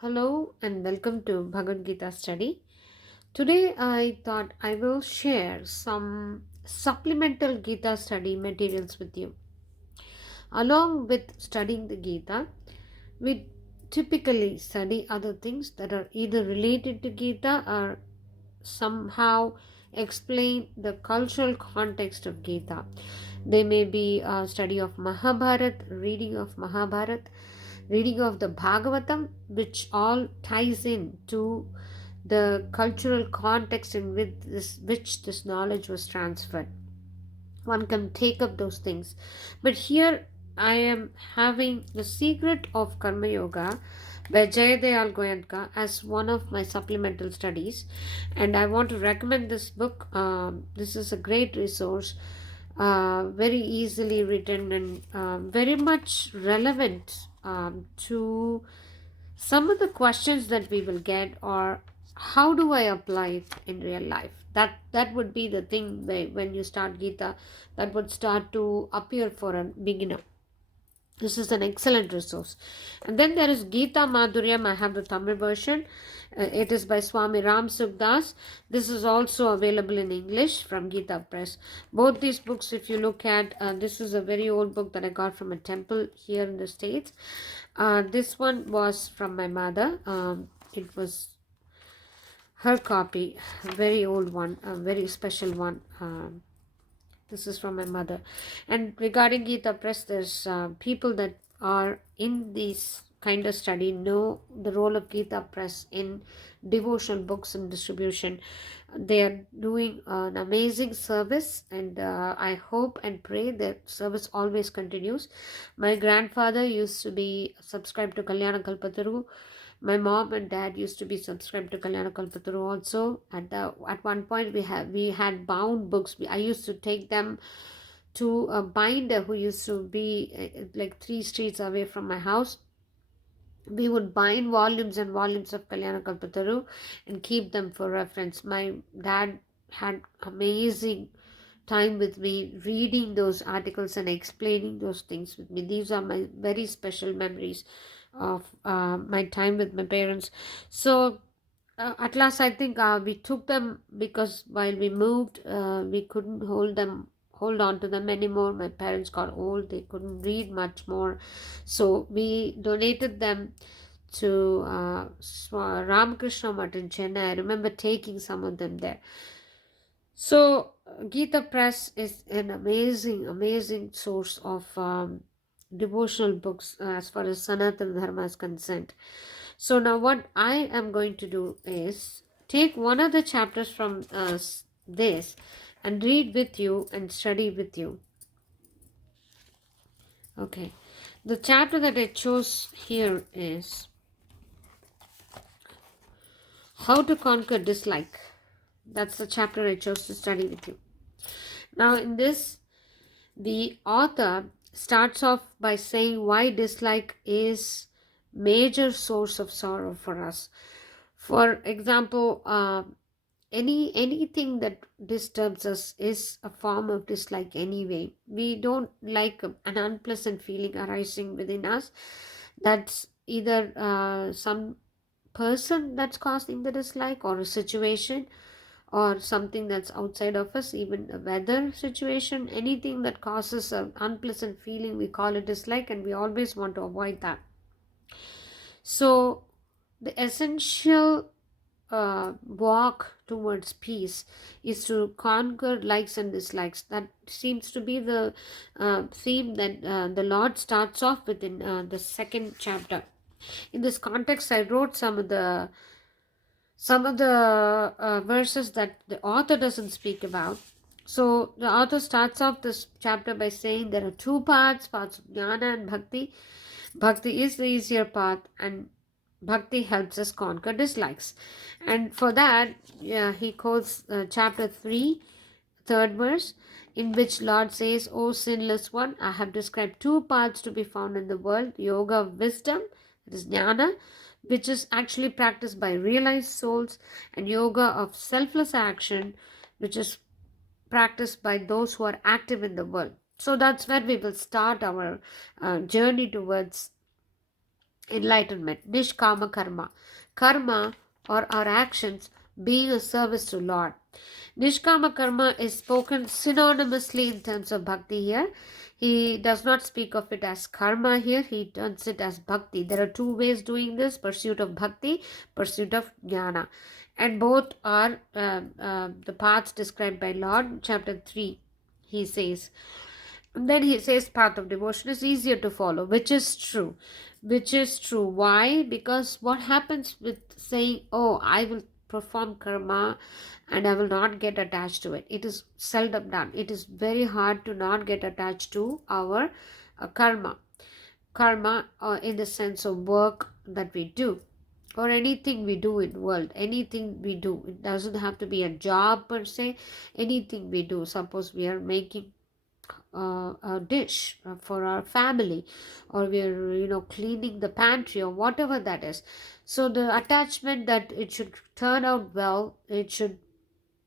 Hello and welcome to Bhagavad Gita study. Today I thought I will share some supplemental Gita study materials with you. Along with studying the Gita, we typically study other things that are either related to Gita or somehow explain the cultural context of Gita. They may be a study of Mahabharat, reading of Mahabharat, reading of the Bhagavatam, which all ties in to the cultural context in which this knowledge was transferred. One can take up those things. But here I am having The Secret of Karma Yoga by Jayadayal Goenka as one of my supplemental studies, and I want to recommend this book. This is a great resource, very easily written and very much relevant to some of the questions that we will get, or how do I apply it in real life. That would be the thing when you start Gita, that would start to appear for a beginner. This is an excellent resource. And then there is Gita Madhuryam. I have the Tamil version. It is by Swami Ram Sukdas. This is also available in English from Gita Press. Both these books, if you look at, this is a very old book that I got from a temple here in the States. This one was from my mother. It was her copy, a very old one, a very special one. This is from my mother. And regarding Gita Press, there's people that are in this kind of study know the role of Gita Press in devotional books and distribution. They are doing an amazing service, and I hope and pray that service always continues. My grandfather used to be subscribed to Kalyana Kalpataru. My mom and dad used to be subscribed to Kalyana Kalpataru also. At one point we had bound books. I used to take them to a binder who used to be like 3 streets away from my house. We would bind volumes and volumes of Kalyana Kalpataru and keep them for reference. My dad had amazing time with me reading those articles and explaining those things with me. These are my very special memories of my time with my parents. So at last I think we took them because while we moved, we couldn't hold on to them anymore. My parents got old, they couldn't read much more, so we donated them to Ramakrishna Mutt in Chennai. I remember taking some of them there. So Gita Press is an amazing source of devotional books as far as Sanatana Dharma is concerned. So now what I am going to do is take one of the chapters from this and read with you and study with you. Okay, the chapter that I chose here is How to Conquer Dislike. That's the chapter I chose to study with you. Now in this, the author starts off by saying why dislike is major source of sorrow for us. For example, anything that disturbs us is a form of dislike anyway. We don't like an unpleasant feeling arising within us. That's either some person that's causing the dislike, or a situation, or something that's outside of us, even a weather situation. Anything that causes an unpleasant feeling, we call it dislike, and we always want to avoid that. So the essential walk towards peace is to conquer likes and dislikes. That seems to be the theme that the Lord starts off with in the second chapter. In this context, I wrote some of the verses that the author doesn't speak about. So the author starts off this chapter by saying there are two paths of jnana and bhakti. Bhakti is the easier path, and bhakti helps us conquer dislikes. And for that, he quotes chapter 3, third verse, in which Lord says, O sinless one, I have described two paths to be found in the world: yoga of wisdom, that is jnana, which is actually practiced by realized souls, and yoga of selfless action, which is practiced by those who are active in the world. So that's where we will start our journey towards enlightenment. Nishkama karma. Karma or our actions being a service to Lord. Nishkama karma is spoken synonymously in terms of bhakti here. He does not speak of it as karma here, he turns it as bhakti. There are two ways doing this: pursuit of bhakti, pursuit of jnana. And both are the paths described by Lord, chapter 3. He says, and then he says path of devotion is easier to follow, which is true. Which is true. Why? Because what happens with saying, oh, I will perform karma and I will not get attached to it. It is seldom done. It is very hard to not get attached to our karma. Karma in the sense of work that we do, or anything we do in world, anything we do. It doesn't have to be a job per se. Anything we do. Suppose we are making a dish for our family, or we're cleaning the pantry, or whatever that is. So the attachment that it should turn out well, it should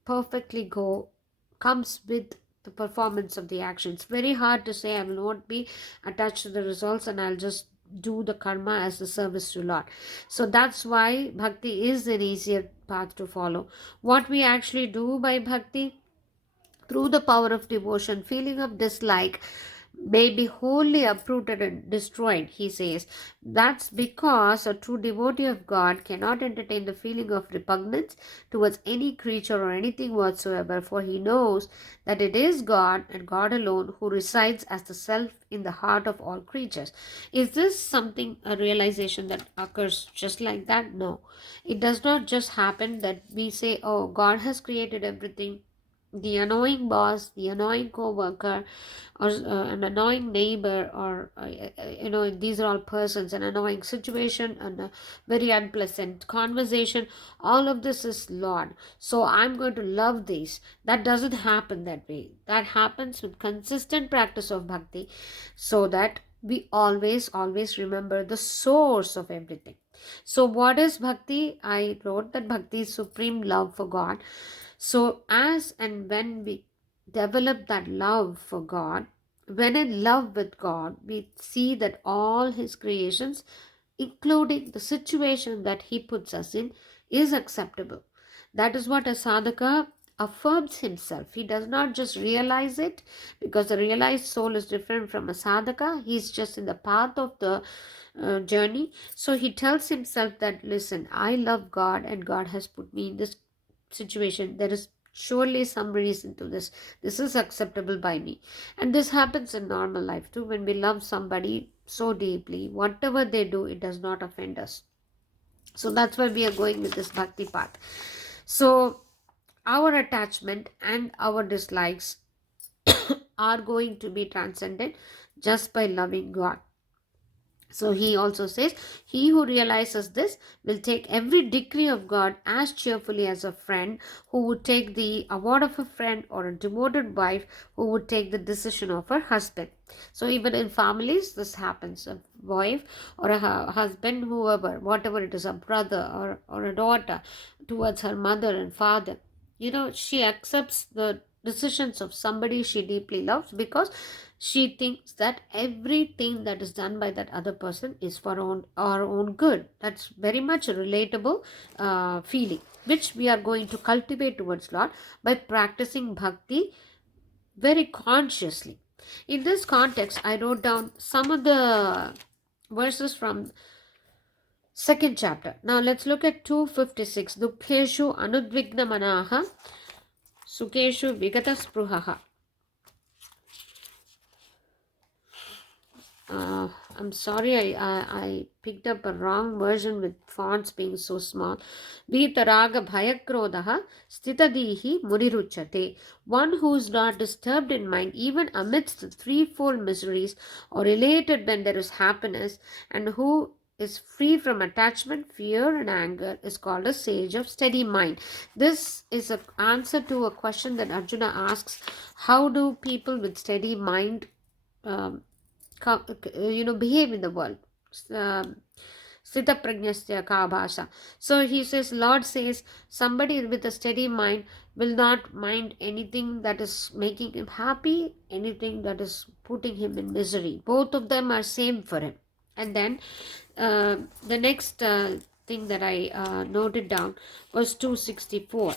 perfectly go, comes with the performance of the action. It's very hard to say I will not be attached to the results and I'll just do the karma as a service to Lord. So that's why bhakti is an easier path to follow. What we actually do by bhakti, through the power of devotion, feeling of dislike may be wholly uprooted and destroyed, he says. That's because a true devotee of God cannot entertain the feeling of repugnance towards any creature or anything whatsoever, for he knows that it is God and God alone who resides as the self in the heart of all creatures. Is this something, a realization that occurs just like that? No. It does not just happen that we say, oh, God has created everything. The annoying boss, the annoying co-worker, or an annoying neighbor, or these are all persons, an annoying situation and a very unpleasant conversation, all of this is Lord, so I'm going to love these. That doesn't happen that way. That happens with consistent practice of bhakti, so that we always remember the source of everything. So what is bhakti? I wrote that bhakti is supreme love for God. So as and when we develop that love for God, when in love with God, we see that all his creations, including the situation that he puts us in, is acceptable. That is what a sadhaka affirms himself. He does not just realize it, because the realized soul is different from a sadhaka. He's just in the path of the journey. So he tells himself that, listen, I love God and God has put me in this situation. There is surely some reason to this. This is acceptable by me. And this happens in normal life too. When we love somebody so deeply, whatever they do, it does not offend us. So that's why we are going with this bhakti path. So our attachment and our dislikes are going to be transcended just by loving God. So he also says, he who realizes this will take every decree of God as cheerfully as a friend who would take the award of a friend, or a devoted wife who would take the decision of her husband. So even in families, this happens. A wife or a husband, whoever, whatever it is, a brother or a daughter, towards her mother and father, she accepts the decisions of somebody she deeply loves, because she thinks that everything that is done by that other person is for our own good. That's very much a relatable feeling, which we are going to cultivate towards Lord by practicing bhakti very consciously. In this context, I wrote down some of the verses from second chapter. Now let's look at 256. Dukkeshu anudvigna manaha sukeshu vigata spruhaha. I'm sorry, I picked up a wrong version with fonts being so small. Vitaraga bhayakrodaha stitadihi muriruchate. One who is not disturbed in mind even amidst the threefold miseries, or elated when there is happiness, and who is free from attachment, fear and anger, is called a sage of steady mind. This is an answer to a question that Arjuna asks: how do people with steady mind behave in the world? Sthita prajnasya ka bhasha. So he says, Lord says, somebody with a steady mind will not mind anything that is making him happy, anything that is putting him in misery. Both of them are same for him. And then the next thing that I noted down was 264,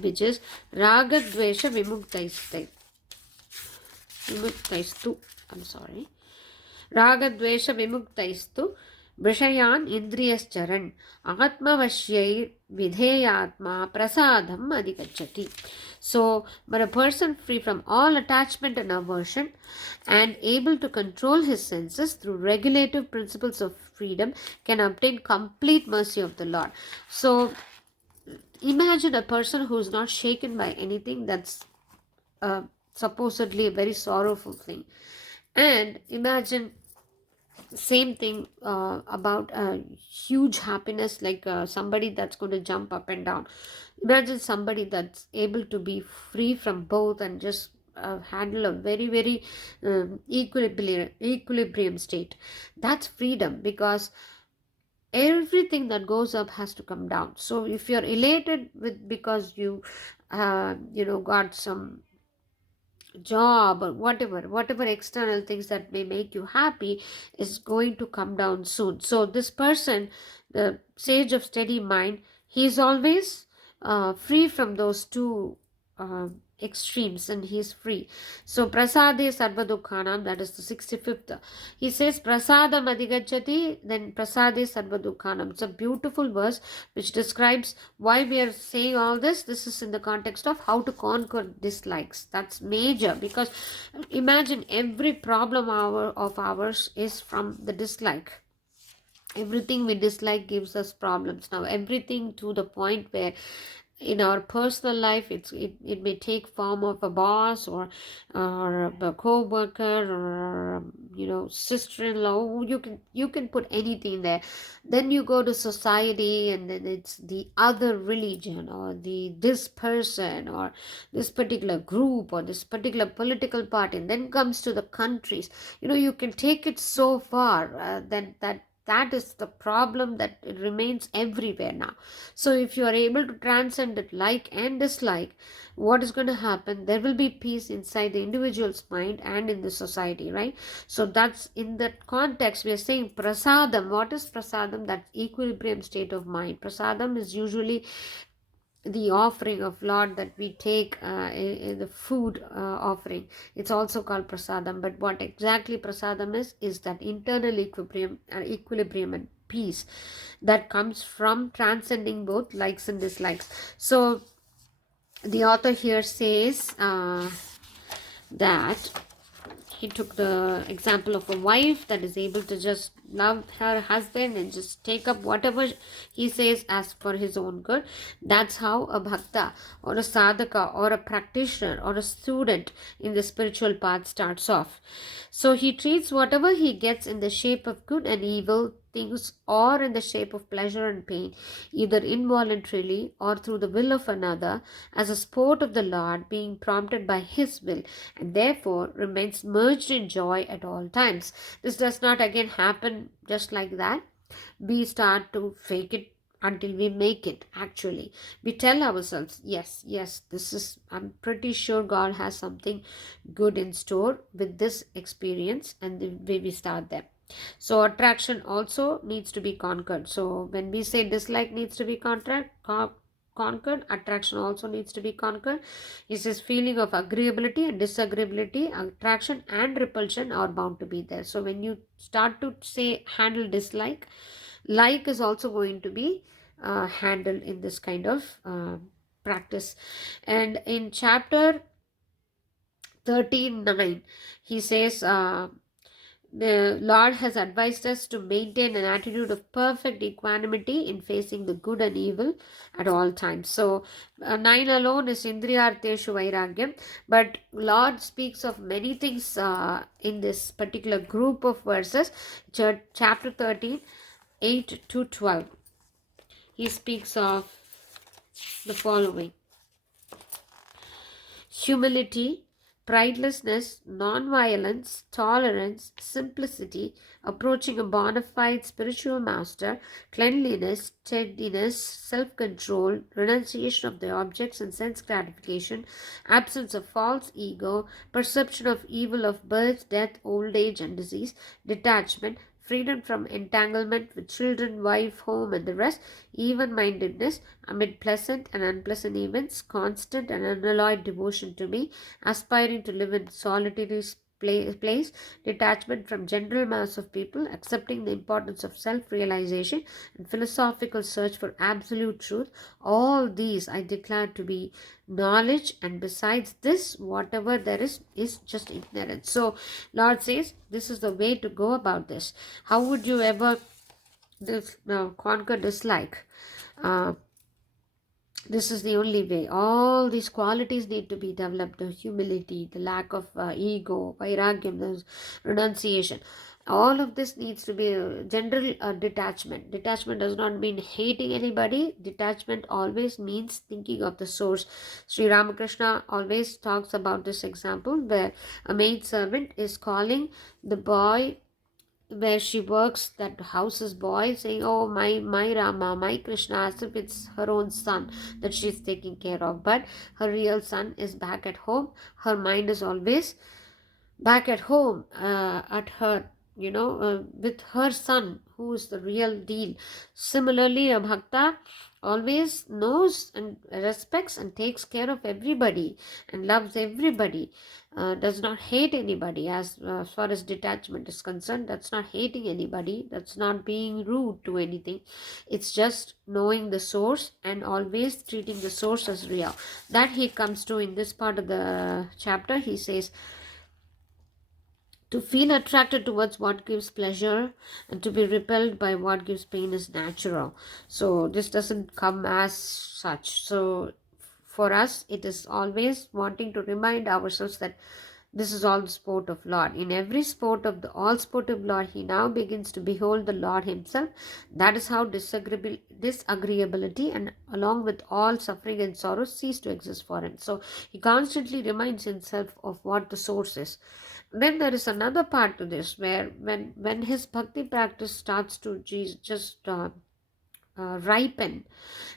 which is Raga Dvesha Vimuktaistu. I'm sorry. रागद्वेष विमुक्तैस्तु विषयान् इन्द्रियश्चरन् आत्मवश्यै vidheyatma prasadam adhigacchati. So, but a person free from all attachment and aversion and able to control his senses through regulative principles of freedom can obtain complete mercy of the Lord. So, imagine a person who is not shaken by anything that's supposedly a very sorrowful thing. And imagine same thing about a huge happiness, like somebody that's going to jump up and down. Imagine somebody that's able to be free from both and just handle a very very equilibrium state. That's freedom, because everything that goes up has to come down. So if you're elated with because you got some job or whatever external things that may make you happy is going to come down soon. So this person, the sage of steady mind, he is always free from those two extremes, and he is free. So prasade sarva dukhanam, that is the 65th. He says prasadam adhigacchati, then prasade sarva dukhanam. It's a beautiful verse which describes why we are saying all this. This is in the context of how to conquer dislikes. That's major, because imagine every problem of ours is from the dislike. Everything we dislike gives us problems. Now everything to the point where in our personal life it may take form of a boss or a co-worker or sister-in-law. You can put anything there. Then you go to society, and then it's the other religion or this person or this particular group or this particular political party, and then comes to the countries. You can take it so far that is the problem, that it remains everywhere now. So if you are able to transcend it, like and dislike, what is going to happen? There will be peace inside the individual's mind and in the society, right? So that's in that context we are saying prasadam. What is prasadam? That equilibrium state of mind. Prasadam is usually the offering of Lord that we take in the food offering. It's also called prasadam. But what exactly prasadam is that internal equilibrium and peace that comes from transcending both likes and dislikes. So the author here says that he took the example of a wife that is able to just love her husband and just take up whatever he says as for his own good. That's how a bhakta or a sadhaka or a practitioner or a student in the spiritual path starts off. So he treats whatever he gets in the shape of good and evil things, or in the shape of pleasure and pain, either involuntarily or through the will of another, as a sport of the Lord, being prompted by his will, and therefore remains merged in joy at all times. This does not again happen just like that. We start to fake it until we make it. Actually, we tell ourselves, yes, I'm pretty sure God has something good in store with this experience, and the way we start there. So attraction also needs to be conquered. So when we say dislike needs to be conquered, attraction also needs to be conquered. He says feeling of agreeability and disagreeability, attraction and repulsion are bound to be there. So when you start to say handle dislike, like is also going to be handled in this kind of practice. And in chapter 13:9, he says the Lord has advised us to maintain an attitude of perfect equanimity in facing the good and evil at all times. So 9 alone is Indriyarteshu Vairagyam, but Lord speaks of many things in this particular group of verses. Chapter 13, 8 to 12. He speaks of the following: humility, pridelessness, non-violence, tolerance, simplicity, approaching a bona fide spiritual master, cleanliness, steadiness, self-control, renunciation of the objects and sense gratification, absence of false ego, perception of evil of birth, death, old age and disease, detachment, freedom from entanglement with children, wife, home, and the rest, even-mindedness amid pleasant and unpleasant events, constant and unalloyed devotion to me, aspiring to live in solitary place, detachment from general mass of people, accepting the importance of self-realization and philosophical search for absolute truth. All these I declare to be knowledge, and besides this, whatever there is just ignorance. So Lord says this is the way to go about this. How would you ever conquer dislike? Uh, this is the only way. All these qualities need to be developed: the humility, the lack of ego, vairagyam, the renunciation. All of this needs to be general detachment. Detachment does not mean hating anybody. Detachment always means thinking of the source. Sri Ramakrishna always talks about this example where a maid servant is calling the boy where she works, that house's boy, saying, "Oh, my Rama, my Krishna," as if it's her own son that she's taking care of. But her real son is back at home. Her mind is always back at home, at her, with her son, who is the real deal. Similarly, a bhakta always knows and respects and takes care of everybody and loves everybody, does not hate anybody. As far as detachment is concerned, that's not hating anybody, that's not being rude to anything. It's just knowing the source and always treating the source as real. That he comes to in this part of the chapter. He says, to feel attracted towards what gives pleasure and to be repelled by what gives pain is natural. So this doesn't come as such. So for us, it is always wanting to remind ourselves that this is all the sport of Lord. In every sport of the all sport of Lord, he now begins to behold the Lord himself. That is how disagreeability and along with all suffering and sorrow cease to exist for him. So he constantly reminds himself of what the source is. Then there is another part to this where when his bhakti practice starts to just ripen,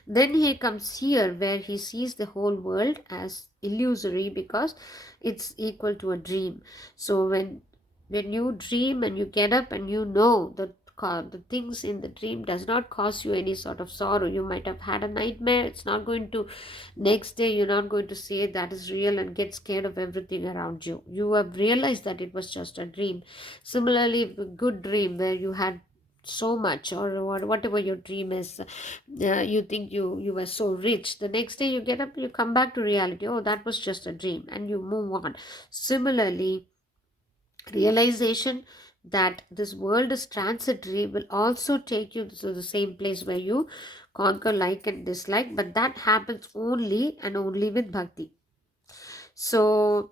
then he comes here where he sees the whole world as illusory because it's equal to a dream. So when you dream and you get up and you know that the things in the dream does not cause you any sort of sorrow. You might have had a nightmare. It's not going to, next day you're not going to say that is real and get scared of everything around you. You have realized that it was just a dream. Similarly, a good dream where you had so much, or whatever your dream is, you think you were so rich, the next day you get up, you come back to reality, oh, that was just a dream, and you move on. Similarly, realization that this world is transitory will also take you to the same place where you conquer like and dislike, but that happens only and only with bhakti. So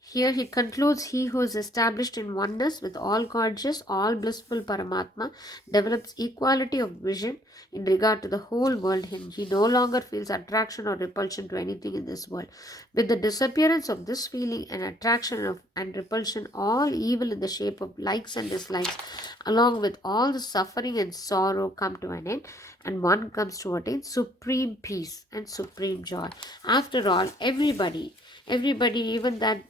here he concludes, he who is established in oneness with all gorgeous, all blissful Paramatma develops equality of vision in regard to the whole world. He no longer feels attraction or repulsion to anything in this world. With the disappearance of this feeling and attraction and repulsion, all evil in the shape of likes and dislikes, along with all the suffering and sorrow, come to an end, and one comes to attain supreme peace and supreme joy. After all, everybody, even that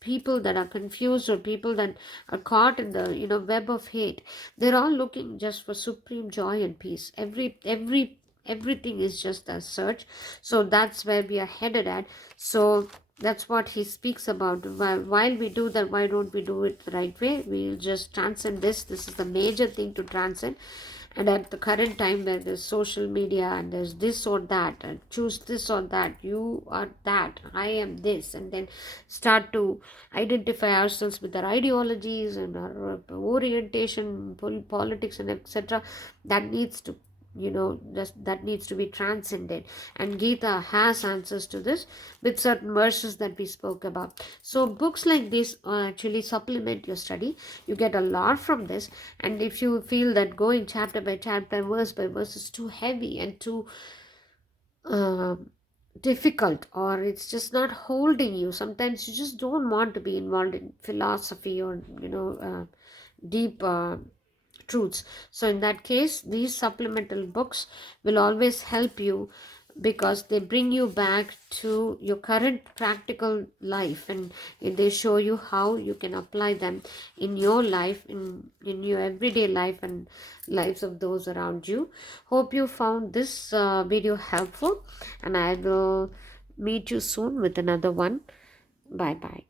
people that are confused or people that are caught in the web of hate, they're all looking just for supreme joy and peace. Everything is just a search. So that's where we are headed at. So that's what he speaks about. While we do that, why don't we do it the right way? We'll just transcend this is the major thing to transcend. And at the current time where there's social media and there's this or that, and choose this or that, you are that, I am this, and then start to identify ourselves with our ideologies and our orientation, politics, and etc., that needs to that needs to be transcended. And Gita has answers to this with certain verses that we spoke about. So books like this actually supplement your study. You get a lot from this. And if you feel that going chapter by chapter, verse by verse is too heavy and too difficult, or it's just not holding you, sometimes you just don't want to be involved in philosophy or deep truths. So in that case, these supplemental books will always help you because they bring you back to your current practical life, and they show you how you can apply them in your life, in your everyday life and lives of those around you. Hope you found this video helpful, and I will meet you soon with another one. Bye bye.